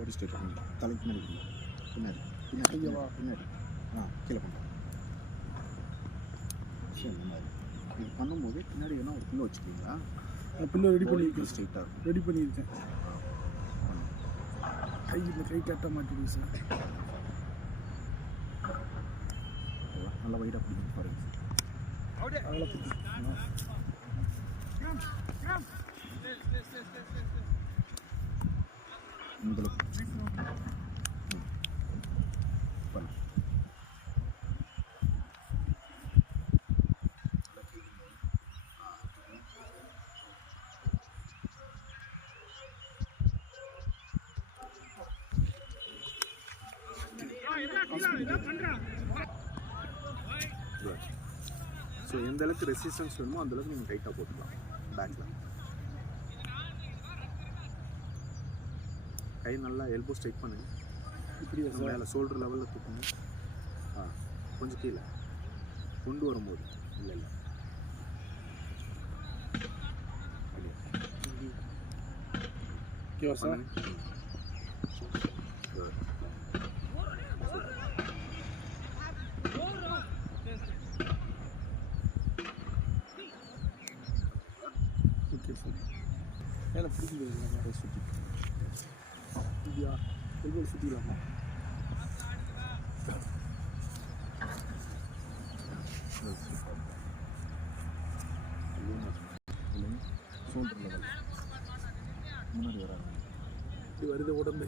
பாடி straight பண்ணி தலைக்கு வா. பின்னாடி. பின்னாடி. பின்னாடி. ஆ கீழே வா. சரி இந்த மாதிரி. இது பண்ணும்போது பின்னாடி வேணா ஒரு பில்லோ வச்சுக்கிறீங்களா பில்லோ ரெடி பண்ணியிருக்கேன். ஸ்ட்ரைட்டாக இருக்கும். ரெடி பண்ணியிருக்கேன். கை இந்த கை கரெக்டாக மாட்டிடுது சார். நல்லா வைடாக பிடிக்கும் பாருங்க. அகல பிடி ஸோ எந்த அளவுக்கு ரெசிஸ்டன்ஸ் வேணுமோ அந்த அளவுக்கு நீங்கள் டைட்டாக போட்டுக்கலாம் பேக்கில் கை நல்லா எல்போ ஸ்ட்ரைட் பண்ணுங்க. சார் மேலே ஷோல்டர் லெவலில் தூக்குங்க. ஆ கொஞ்சம் கீழே. கொண்டு வரும்போது. இல்லை இல்லை. ஓகேவா சார் சார் மேலே பிடிக்கிறது அப்படியே சுத்தி. இப்படியா எல்போ சுற்றிக்கலாமா முன்னாடி வராங்க வருது உடம்பு